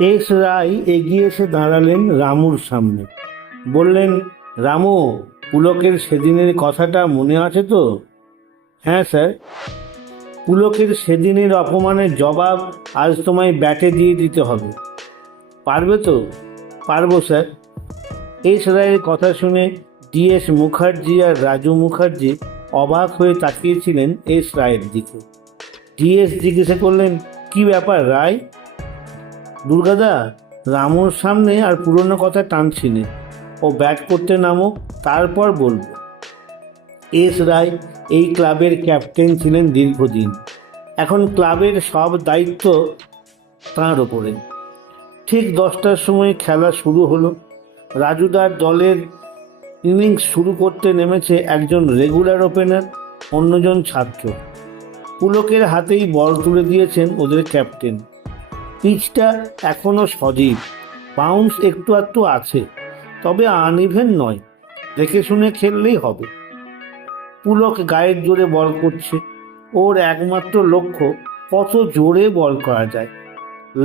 S রায় এগিয়ে এসে দাঁড়ালেন রামুর সামনে। বললেন, রামু, পুলকের সেদিনের কথাটা মনে আছে তো? হ্যাঁ স্যার। পুলকের সেদিনের অপমানের জবাব আজ তোমায় ব্যাটে দিয়ে দিতে হবে। পারবে তো? পারবো স্যার। এস রায়ের কথা শুনে ডিএস মুখার্জি আর রাজু মুখার্জি অবাক হয়ে তাকিয়েছিলেন এস রায়ের দিকে। ডিএস জিজ্ঞাসা করলেন, কি ব্যাপার রায়? দুর্গাদা, রামুর সামনে আর পুরনো কথা টানছি নে, ও ব্যাট করতে নামো, তারপর বলবো। এস রায় এই ক্লাবের ক্যাপ্টেন ছিলেন দীর্ঘদিন। এখন ক্লাবের সব দায়িত্ব তাঁর ওপরে। ঠিক 10টার সময় খেলা শুরু হলো। রাজুদার দলের ইনিংস শুরু করতে নেমেছে একজন রেগুলার ওপেনার, অন্যজন ছাত্র। পুলকের হাতেই বল তুলে দিয়েছেন ওদের ক্যাপ্টেন। পিচটা এখনো সজীব, বাউন্স একটু একটু আছে, তবে আনইভেন নয়, দেখে শুনে খেললেই হবে। পুলক গায়ের জোরে বল করছে। ওর একমাত্র লক্ষ্য কত জোরে বল করা যায়।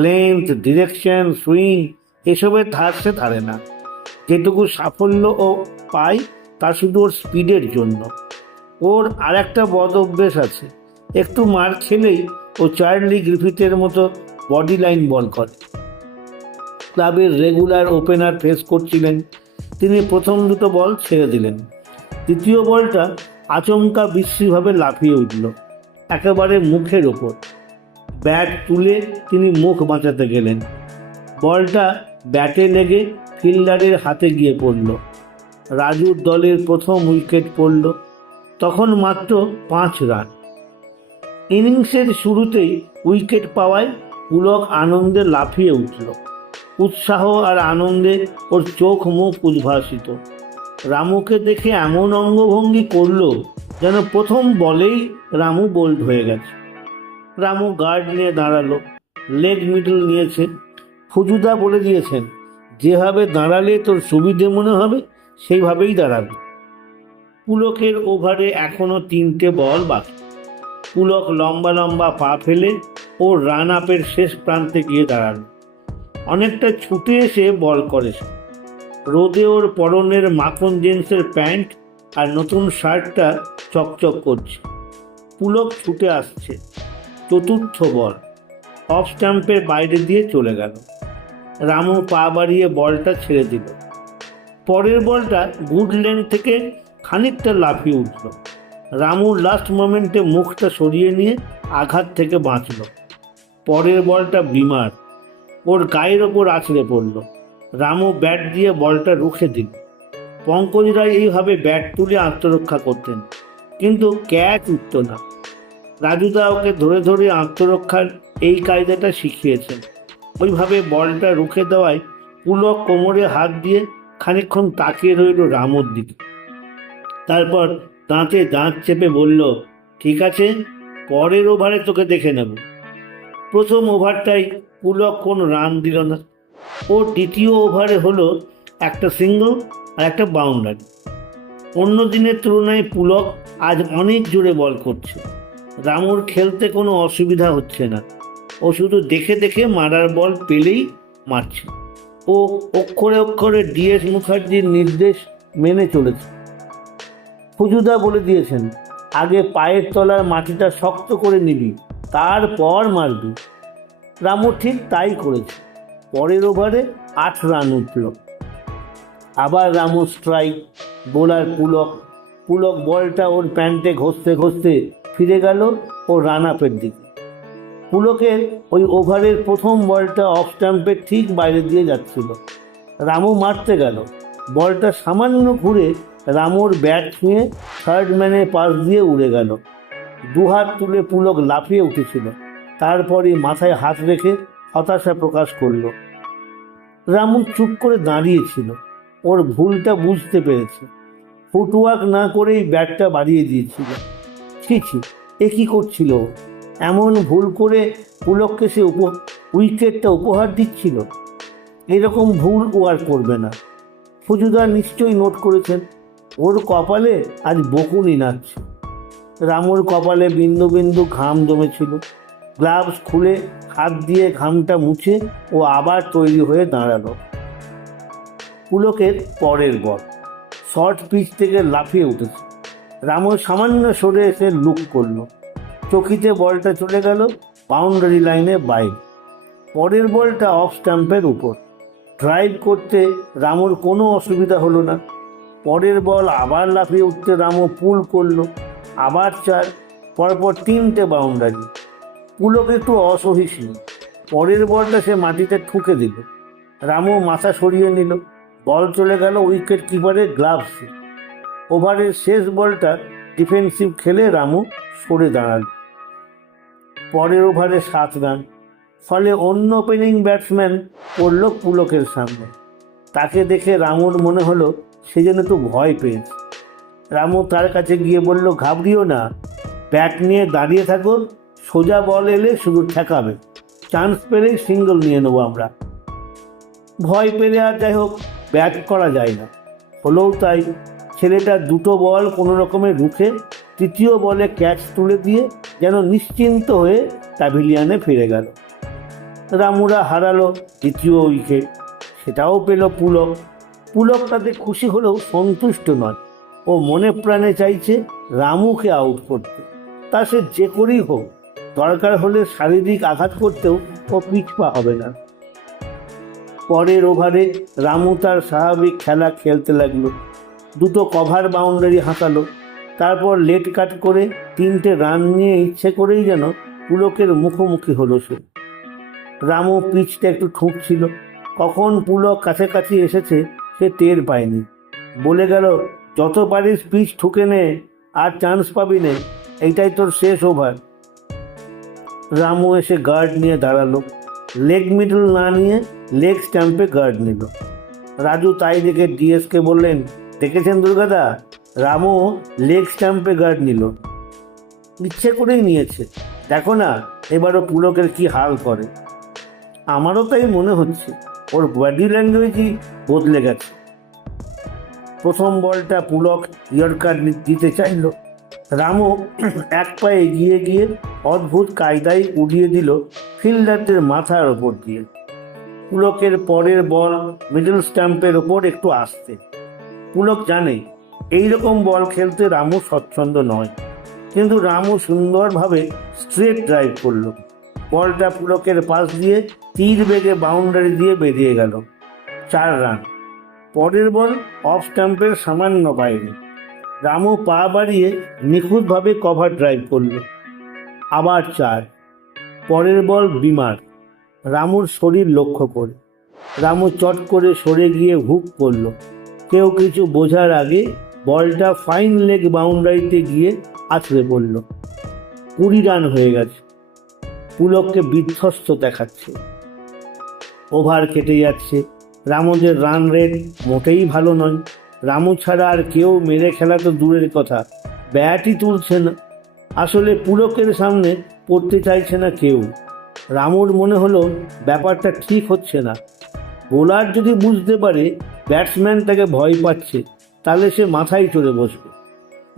লেন্থ, ডিরেকশন, সুইং এসবের ধার সে ধারে না। যেটুকু সাফল্য ও পায় তা শুধু ওর স্পিডের জন্য। ওর আর একটা বদ অভ্যেস আছে, একটু মার খেলেই ও চার্লি গ্রিফিথের মতো বডি লাইন বল করে। ক্লাবের রেগুলার ওপেনার ফেস করছিলেন, তিনি প্রথম দুটো বল ছেড়ে দিলেন। তৃতীয় বলটা আচমকা বিশ্রীভাবে লাফিয়ে উঠল, একেবারে মুখের ওপর। ব্যাট তুলে তিনি মুখ বাঁচাতে গেলেন। বলটা ব্যাটে লেগে ফিল্ডারের হাতে গিয়ে পড়ল। রাজুর দলের প্রথম উইকেট পড়ল। তখন মাত্র 5 রান। ইনিংসের শুরুতেই উইকেট পাওয়ায় পুলক আনন্দে লাফিয়ে উঠল। উৎসাহ আর আনন্দে ওর চোখ মুখ উদ্ভাসিত। রামুকে দেখে এমন অঙ্গভঙ্গি করলো যেন প্রথম বলেই রামু বোল্ড হয়ে গেছে। রামু গার্ড নিয়ে দাঁড়ালো, লেগ মিডল নিয়েছে। ফুজুদা বলে দিয়েছেন, যেভাবে দাঁড়ালে তোর সুবিধে মনে হবে সেইভাবেই দাঁড়াবে। পুলকের ওভারে এখনো 3টে বল বাকি। পুলক লম্বা লম্বা পা ফেলে ও রান আপের শেষ প্রান্তে গিয়ে দাঁড়ালো। অনেকটা ছুটে এসে বল করে। রোদে ওর পরনের মাখন জিন্সের প্যান্ট আর নতুন শার্টটা চকচক করছে। পুলক ছুটে আসছে। চতুর্থ বল অফ স্ট্যাম্পের বাইরে দিয়ে চলে গেল। রামু পা বাড়িয়ে বলটা ছেড়ে দিল। পরের বলটা গুড লেন্থ থেকে খানিকটা লাফিয়ে উঠল। রামুর লাস্ট মোমেন্টে মুখটা সরিয়ে নিয়ে আঘাত থেকে বাঁচল। পরের বলটা বিমার, ওর গায়ের ওপর আছড়ে পড়ল। রামু ব্যাট দিয়ে বলটা রুখে দিল। পঙ্কজ রায় এইভাবে ব্যাট তুলে আত্মরক্ষা করতেন, কিন্তু ক্যাচ উঠত না। রাজুদা ওকে ধরে ধরে আত্মরক্ষার এই কায়দাটা শিখিয়েছেন। ওইভাবে বলটা রুখে দেওয়ায় পুলক কোমরে হাত দিয়ে খানিকক্ষণ তাকিয়ে রইল রামুর দিকে। তারপর দাঁতে দাঁত চেপে বলল, ঠিক আছে, পরের ওভারে তোকে দেখে নেব। প্রথম ওভারটাই পুলক কোনো রান দিল না। ওর দ্বিতীয় ওভারে হলো একটা সিঙ্গল আর একটা বাউন্ডারি। অন্য দিনের তুলনায় পুলক আজ অনেক জোরে বল করছে। রামুর খেলতে কোনো অসুবিধা হচ্ছে না। ও শুধু দেখে দেখে মারার বল পেলেই মারছে। ও অক্ষরে অক্ষরে ডিএস মুখার্জির নির্দেশ মেনে চলেছে। ফুজুদা বলে দিয়েছেন, আগে পায়ের তলার মাটিটা শক্ত করে নিবি, তারপর মারবি। রামু ঠিক তাই করেছে। পরের ওভারে 8 রান উঠল। আবার রামু স্ট্রাইক। বোলার পুলক। পুলক বলটা ওর প্যান্টে ঘষতে ঘষতে ফিরে গেল ও রান আপের দিকে। পুলকের ওই ওভারের প্রথম বলটা অফ স্ট্যাম্পের ঠিক বাইরে দিয়ে যাচ্ছিল। রামু মারতে গেল, বলটা সামান্য ঘুরে রামুর ব্যাট ছুঁয়ে থার্ড ম্যানের পাশ দিয়ে উড়ে গেল। দুহাত তুলে পুলক লাফিয়ে উঠেছিল। তারপরই মাথায় হাত রেখে হতাশা প্রকাশ করল। রামু চুপ করে দাঁড়িয়েছিল। ওর ভুলটা বুঝতে পেরেছে। ফুটওয়ার্ক না করেই ব্যাটটা বাড়িয়ে দিয়েছিল। ছি, এ কী করছিল? এমন ভুল করে পুলককে সে উইকেটটা উপহার দিচ্ছিল। এরকম ভুল ও আর করবে না। ফুজুদা নিশ্চয়ই নোট করেছেন, ওর কপালে আজ বকুনি নাচছে। রামুর কপালে বিন্দু বিন্দু ঘাম জমেছিল। গ্লাভস খুলে হাত দিয়ে ঘামটা মুছে ও আবার তৈরি হয়ে দাঁড়ালো। পুলকের পরের বল শর্ট পিচ থেকে লাফিয়ে উঠেছে। রামু সামান্য সরে এসে লুক করলো। চকিতে বলটা চলে গেল বাউন্ডারি লাইনে বাইরে। পরের বলটা অফ স্ট্যাম্পের উপর। ড্রাইভ করতে রামুর কোনো অসুবিধা হলো না। পরের বল আবার লাফিয়ে উঠতে রামু পুল করলো। আবার 4, পরপর 3টে বাউন্ডারি। পুলক একটু অসহিষ্ণু। পরের বলটা সে মাটিতে ঠুকে দিল। রামু মাথা সরিয়ে নিল। বল চলে গেল উইকেট কিপারের গ্লাভসে। ওভারের শেষ বলটা ডিফেন্সিভ খেলে রামু সরে দাঁড়াল। পরের ওভারে 7 রান। ফলে অন্য ওপেনিং ব্যাটসম্যান পড়ল পুলকের সামনে। তাকে দেখে রামুর মনে হলো সে যেন একটু ভয় পেয়েছে। রামু তার কাছে গিয়ে বলল, ঘাবড়িও না, ব্যাট নিয়ে দাঁড়িয়ে থাকো, সোজা বল এলে শুধু ঠেকাবে, চান্স পেলেই সিঙ্গল নিয়ে নেবো আমরা। ভয় পেলে আর যাই হোক ব্যাট করা যায় না। হলেও তাই। ছেলেটা 2টো বল কোনো রকমে রুখে 3য় বলে ক্যাচ তুলে দিয়ে যেন নিশ্চিন্ত হয়ে প্যাভিলিয়নে ফিরে গেল। রামুরা হারালো 2য় উইকেট। সেটাও পেল পুলক। পুলক তাতে খুশি হলেও সন্তুষ্ট নয়। ও মনে প্রাণে চাইছে রামুকে আউট করতে। তা সে যে করেই হোক, দরকার হলে শারীরিক আঘাত করতেও ও পিছপা হবে না। পরের ওভারে রামু তার স্বাভাবিক খেলা খেলতে লাগলো। 2টো কভার বাউন্ডারি হাঁকালো। তারপর লেট কাট করে 3টে রান নিয়ে ইচ্ছে করেই যেন পুলকের মুখোমুখি হলো সে। রামু পিচটা একটু ঠুকছিল। কখন পুলক কাছাকাছি এসেছে সে টের পায়নি। বলে গেল, যত পারিস পিচ ঠুকে নে, আর চান্স পাবি নে, এইটাই তোর শেষ ওভার। রামু এসে গার্ড নিয়ে দাঁড়ালো। লেগ মিডল না নিয়ে লেগ স্ট্যাম্পে গার্ড নিল। রাজু তাই দেখে ডিএসকে বললেন, দেখেছেন দুর্গাদা, রামু লেগ স্ট্যাম্পে গার্ড নিল। ইচ্ছে করেই নিয়েছে, দেখো না এবারও পুলকের কি হাল করে। আমারও তাই মনে হচ্ছে, ওর বডি ল্যাঙ্গুয়েজই বদলে গেছে। প্রথম বলটা পুলক ইয়র্কার দিতে চাইল। রামু এক পায়ে এগিয়ে গিয়ে অদ্ভুত কায়দায় উড়িয়ে দিল ফিল্ডারদের মাথার ওপর দিয়ে। পুলকের পরের বল মিডল স্ট্যাম্পের ওপর একটু আসতে। পুলক জানে এইরকম বল খেলতে রামু স্বচ্ছন্দ নয়, কিন্তু রামু সুন্দরভাবে স্ট্রেট ড্রাইভ করল। বলটা পুলকের পাশ দিয়ে তীর বেগে বাউন্ডারি দিয়ে বেরিয়ে গেল। 4 রান। পরের বল অফ স্ট্যাম্পের সামান্য বাইরে। রামু পা বাড়িয়ে নিখুঁতভাবে কভার ড্রাইভ করল। আবার 4। পরের বল বিমার, রামুর শরীর লক্ষ্য করে। রামু চট করে সরে গিয়ে হুক করল। কেউ কিছু বোঝার আগে বলটা ফাইন লেগ বাউন্ডারিতে গিয়ে আছড়ে পড়ল। 20 রান হয়ে গেছে। পুলককে বিধ্বস্ত দেখাচ্ছে। ওভার কেটে যাচ্ছে। রামুদের রান রেট মোটেই ভালো নয়। রামু ছাড়া আর কেউ মেরে খেলা তো দূরের কথা, ব্যাটই তুলছে না। আসলে পুলকের সামনে পড়তে চাইছে না কেউ। রামুর মনে হলো ব্যাপারটা ঠিক হচ্ছে না। বোলার যদি বুঝতে পারে ব্যাটসম্যান তাকে ভয় পাচ্ছে, তাহলে সে মাথায় চড়ে বসবে।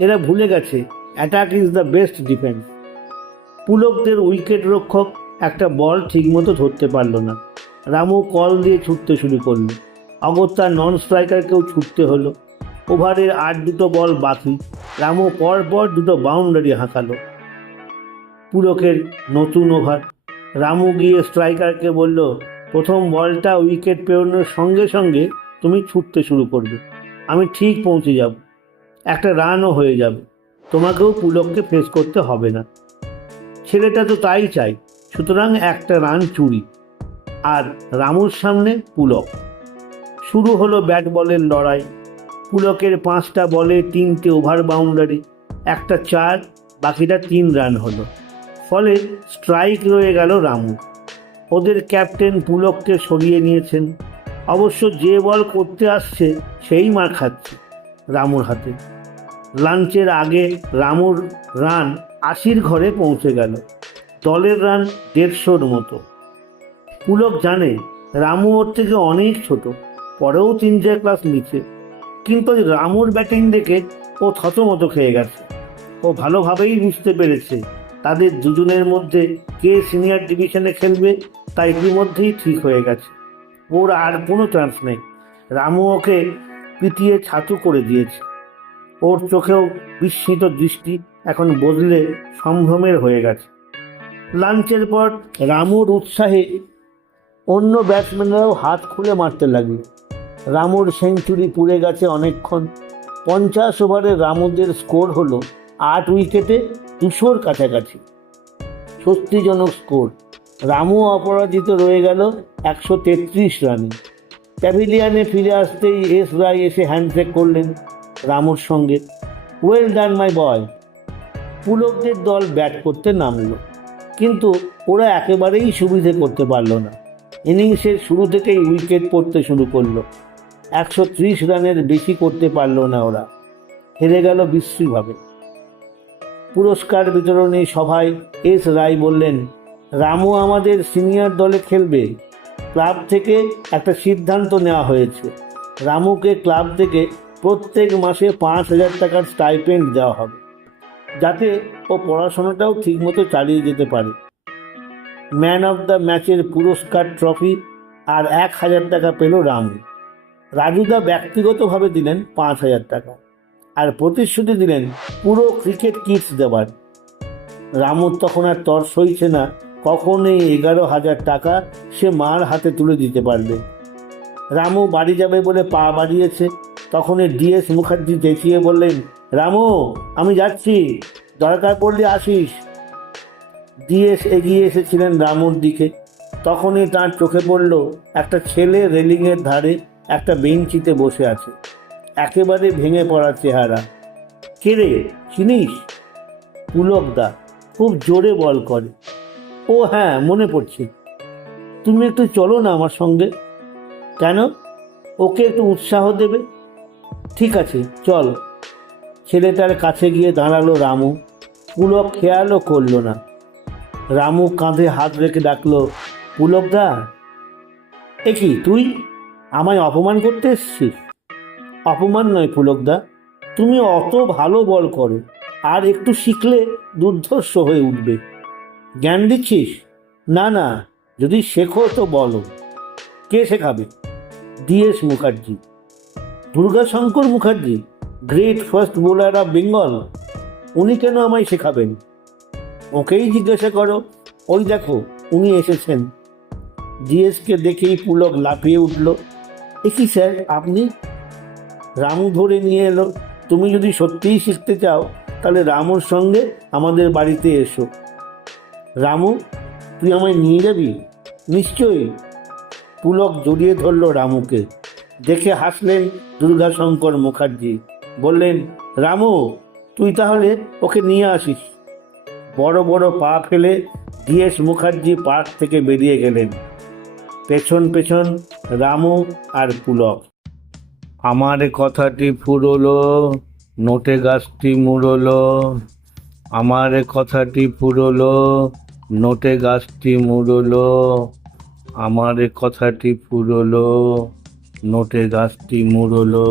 এরা ভুলে গেছে attack is the best defence. পুলকদের উইকেট রক্ষক একটা বল ঠিকমতো ধরতে পারল না। রামু কল দিয়ে ছুটতে শুরু করল। অগত্যা নন স্ট্রাইকারকেও ছুটতে হলো। ওভারের আর 2টো বল বাকি। রামু পরপর 2টো বাউন্ডারি হাঁকালো। পুলকের নতুন ওভার। রামু গিয়ে স্ট্রাইকারকে বলল, প্রথম বলটা উইকেট পেরোনোর সঙ্গে সঙ্গে তুমি ছুটতে শুরু করবে, আমি ঠিক পৌঁছে যাব, একটা রানও হয়ে যাবে, তোমাকেও পুলককে ফেস করতে হবে না। ছেলেটা তো তাই চাই, সুতরাং একটা রান চুরি। আর রামুর সামনে পুলক। শুরু হলো ব্যাট বলের লড়াই। পুলকের 5টা বলে 3টে ওভার বাউন্ডারি, একটা 4, বাকিটা 3 রান হলো। ফলে স্ট্রাইক রয়ে গেল রামু। ওদের ক্যাপ্টেন পুলককে সরিয়ে নিয়েছেন। অবশ্য যে বল করতে আসছে সেই মার খাচ্ছে রামুর হাতে। লাঞ্চের আগে রামুর রান 80-র ঘরে পৌঁছে গেল। দলের রান 150-র মতো। পুলক জানে রামু ওর থেকে অনেক ছোট, পরেও 3-4 ক্লাস নিচে, কিন্তু রামুর ব্যাটিং দেখে ও থতমত খেয়ে গেছে। ও ভালোভাবেই বুঝতে পেরেছে তাদের দুজনের মধ্যে কে সিনিয়র ডিভিশনে খেলবে তা ইতিমধ্যেই ঠিক হয়ে গেছে। ওর আর কোনো চান্স নেই। রামু ওকে পিটিয়ে ছাতু করে দিয়েছে। ওর চোখেও বিস্মিত দৃষ্টি এখন বদলে সম্ভ্রমের হয়ে গেছে। লাঞ্চের পর রামুর উৎসাহে অন্য ব্যাটসম্যানরাও হাত খুলে মারতে লাগলো। রামুর সেঞ্চুরি পুড়ে গেছে অনেকক্ষণ। 50 ওভারে রামুদের স্কোর হলো 8 উইকেটে 200-র কাছাকাছি। স্বস্তিজনক স্কোর। রামু অপরাজিত রয়ে গেল 133 রানে। প্যাভিলিয়নে ফিরে আসতেই এস রায় এসে হ্যান্ডশেক করলেন রামুর সঙ্গে। ওয়েল ডান মাই বয়। পুলকদের দল ব্যাট করতে নামলো, কিন্তু ওরা একেবারেই সুবিধে করতে পারল না। ইনিংসের শুরু থেকেই উইকেট পড়তে শুরু করলো। 130 রানের বেশি করতে পারল না ওরা। হেরে গেল বিশ্রীভাবে। পুরস্কার বিতরণী সভায় এস রায় বললেন, রামু আমাদের সিনিয়র দলে খেলবে। ক্লাব থেকে একটা সিদ্ধান্ত নেওয়া হয়েছে। রামুকে ক্লাব থেকে প্রত্যেক মাসে 5,000 টাকার স্টাইপেন্ড দেওয়া হবে, যাতে ও পড়াশোনাটাও ঠিকমতো চালিয়ে যেতে পারে। ম্যান অফ দ্য ম্যাচের পুরস্কার ট্রফি আর 1,000 টাকা পেল রামু। রাজুদা ব্যক্তিগতভাবে দিলেন 5,000 টাকা আর প্রতিশ্রুতি দিলেন পুরো ক্রিকেট কিটস দেওয়ার। রামুর তখন আর তর সইছে না কখন এই 11,000 টাকা সে মার হাতে তুলে দিতে পারবে। রামু বাড়ি যাবে বলে পা বাড়িয়েছে, তখনই ডিএস মুখার্জি চেঁচিয়ে বললেন, রামু আমি যাচ্ছি, দরকার পড়লে আসিস। ডিএস এগিয়ে এসেছিলেন রামুর দিকে। তখনই তার চোখে পড়ল একটা ছেলে রেলিংয়ের ধারে একটা বেঞ্চিতে বসে আছে, একেবারে ভেঙে পড়া চেহারা। কে রে, চিনিস? পুলকদা, খুব জোরে বল করে। ও হ্যাঁ, মনে পড়ছে। তুমি একটু চলো না আমার সঙ্গে। কেন? ওকে একটু উৎসাহ দেবে। ঠিক আছে, চল। ছেলেটার কাছে গিয়ে দাঁড়ালো রামু। পুলক খেয়ালও করলো না। রামু কাঁধে হাত রেখে ডাকলো, পুলকদা। এ কি, তুই আমায় অপমান করতে এসছিস? অপমান নয় পুলকদা, তুমি অত ভালো বল করো, আর একটু শিখলে দুর্ধর্ষ হয়ে উঠবে। জ্ঞান দিচ্ছিস? না না, যদি শেখো তো বলো। কে শেখাবে? DS Mukherjee. Durgashankar Mukherjee, great first bowler of Bengal. উনি কেন আমায় শেখাবেন? ওকেই জিজ্ঞাসা করো, ওই দেখো উনি এসেছেন। ডিএসকে দেখেই পুলক লাফিয়ে উঠল। এ কি স্যার, আপনি? রামু ধরে নিয়ে এলো। তুমি যদি সত্যিই শিখতে চাও তাহলে রামুর সঙ্গে আমাদের বাড়িতে এসো। রামু, তুই আমায় নিয়ে যাবি? নিশ্চয়ই। পুলক জড়িয়ে ধরল রামুকে। দেখে হাসলেন দুর্গাশঙ্কর মুখার্জি। বললেন, রামু তুই তাহলে ওকে নিয়ে আসিস। বড় বড় পা ফেলে ডিএস মুখার্জি পার্ক থেকে বেরিয়ে গেলেন। পেছন পেছন রামু আর পুলক। আমার কথাটি ফুরলো, নোটে গাছটি মুড়লো। আমার কথাটি ফুরলো, নোটে গাছটি মুড়লো। আমার কথাটি ফুরলো, নোটে গাছটি মুড়লো।